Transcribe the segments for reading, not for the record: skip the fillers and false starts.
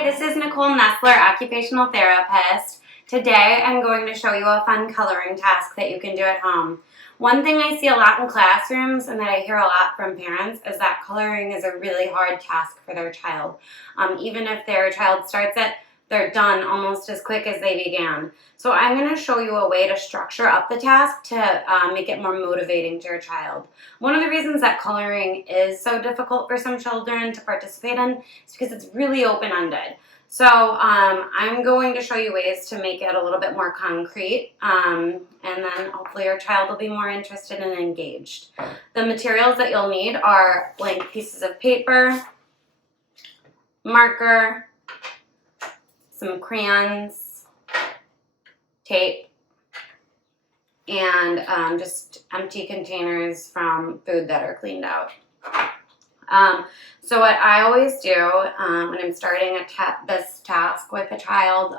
Hi, this is Nicole Nestler, occupational therapist. Today I'm going to show you a fun coloring task that you can do at home. One thing I see a lot in classrooms and that I hear a lot from parents is that coloring is a really hard task for their child. Even if their child starts it, they're done almost as quick as they began. So I'm going to show you a way to structure up the task to make it more motivating to your child. One of the reasons that coloring is so difficult for some children to participate in is because it's really open-ended. So I'm going to show you ways to make it a little bit more concrete, and then hopefully your child will be more interested and engaged. The materials that you'll need are blank pieces of paper, marker, some crayons, tape, and just empty containers from food that are cleaned out. So what I always do when I'm starting this task with a child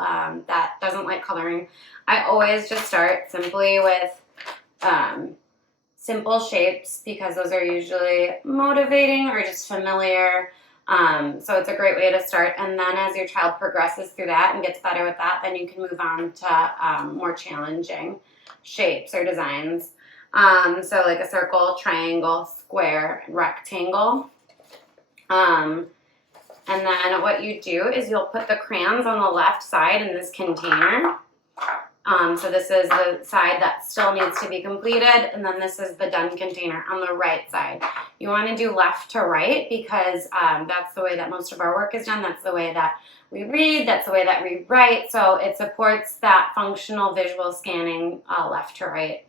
that doesn't like coloring, I always just start simply with simple shapes because those are usually motivating or just familiar. So it's a great way to start, and then as your child progresses through that and gets better with that, then you can move on to more challenging shapes or designs. So like a circle, triangle, square, rectangle. And then what you do is you'll put the crayons on the left side in this container. So this is the side that still needs to be completed, and then this is the done container on the right side. You want to do left to right because that's the way that most of our work is done. That's the way that we read. That's the way that we write. So it supports that functional visual scanning left to right.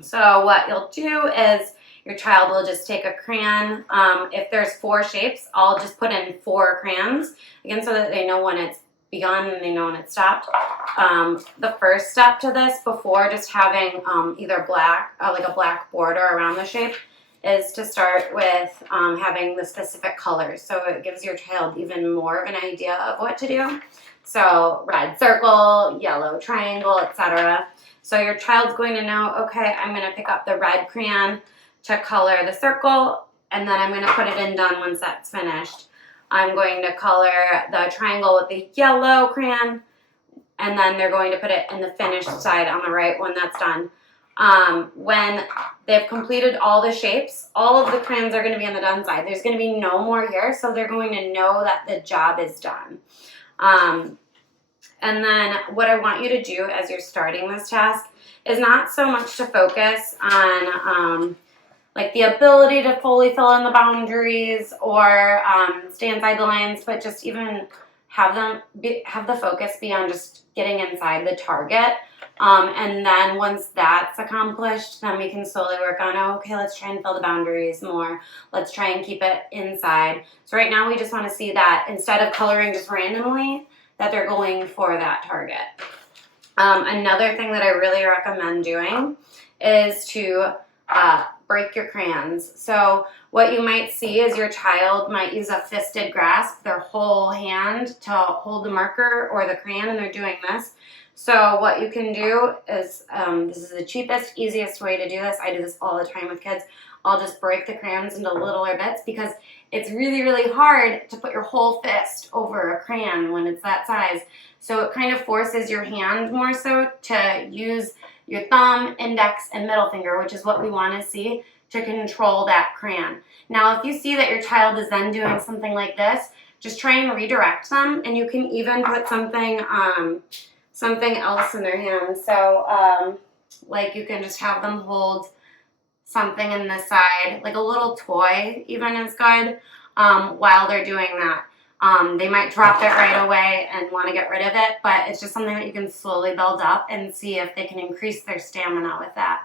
So what you'll do is your child will just take a crayon. If there's 4 shapes, I'll just put in 4 crayons, again, so that they know when it's begun and they know when it stopped. The first step to this, before just having either black, like a black border around the shape, is to start with having the specific colors. So it gives your child even more of an idea of what to do. So red circle, yellow triangle, etc. So your child's going to know, okay, I'm going to pick up the red crayon to color the circle, and then I'm going to put it in done once that's finished. I'm going to color the triangle with the yellow crayon, and then they're going to put it in the finished side on the right when that's done. When they've completed all the shapes, all of the crayons are going to be on the done side. There's going to be no more here, so they're going to know that the job is done. And then what I want you to do as you're starting this task is not so much to focus on like the ability to fully fill in the boundaries or stay inside the lines, but just even have the focus be on just getting inside the target. And then once that's accomplished, then we can slowly work on, okay, let's try and fill the boundaries more. Let's try and keep it inside. So right now we just want to see that instead of coloring just randomly, that they're going for that target. Another thing that I really recommend doing is to break your crayons. So what you might see is your child might use a fisted grasp, their whole hand to hold the marker or the crayon, and they're doing this. So what you can do is, this is the cheapest, easiest way to do this. I do this all the time with kids. I'll just break the crayons into littler bits because it's really, really hard to put your whole fist over a crayon when it's that size. So it kind of forces your hand more so to use your thumb, index, and middle finger, which is what we want to see to control that crayon. Now, if you see that your child is then doing something like this, just try and redirect them, and you can even put something else in their hand. So, like you can just have them hold something in the side, like a little toy even is good, while they're doing that. They might drop it right away and want to get rid of it, but it's just something that you can slowly build up and see if they can increase their stamina with that.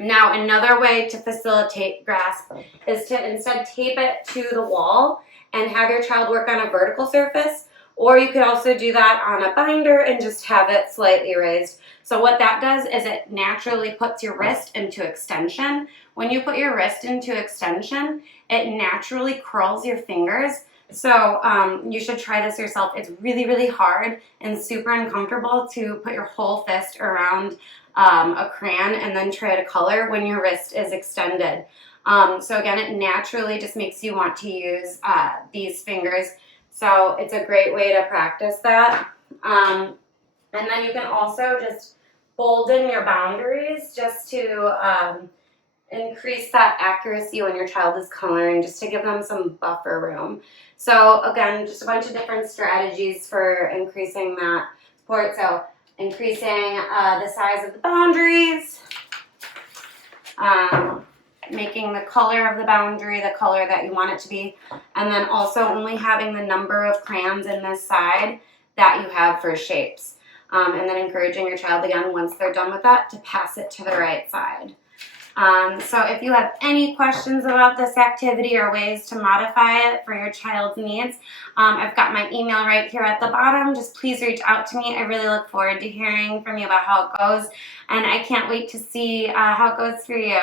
Now, another way to facilitate grasp is to instead tape it to the wall and have your child work on a vertical surface, or you could also do that on a binder and just have it slightly raised. So what that does is it naturally puts your wrist into extension. When you put your wrist into extension, it naturally curls your fingers. So you should try this yourself. It's really, really hard and super uncomfortable to put your whole fist around a crayon and then try to color when your wrist is extended. So again, it naturally just makes you want to use these fingers. So it's a great way to practice that. And then you can also just bolden your boundaries just to increase that accuracy when your child is coloring, just to give them some buffer room. So again, just a bunch of different strategies for increasing that support. So increasing the size of the boundaries, making the color of the boundary the color that you want it to be, and then also only having the number of crayons in this side that you have for shapes. And then encouraging your child again, once they're done with that, to pass it to the right side. So if you have any questions about this activity or ways to modify it for your child's needs, I've got my email right here at the bottom. Just please reach out to me. I really look forward to hearing from you about how it goes, and I can't wait to see how it goes for you.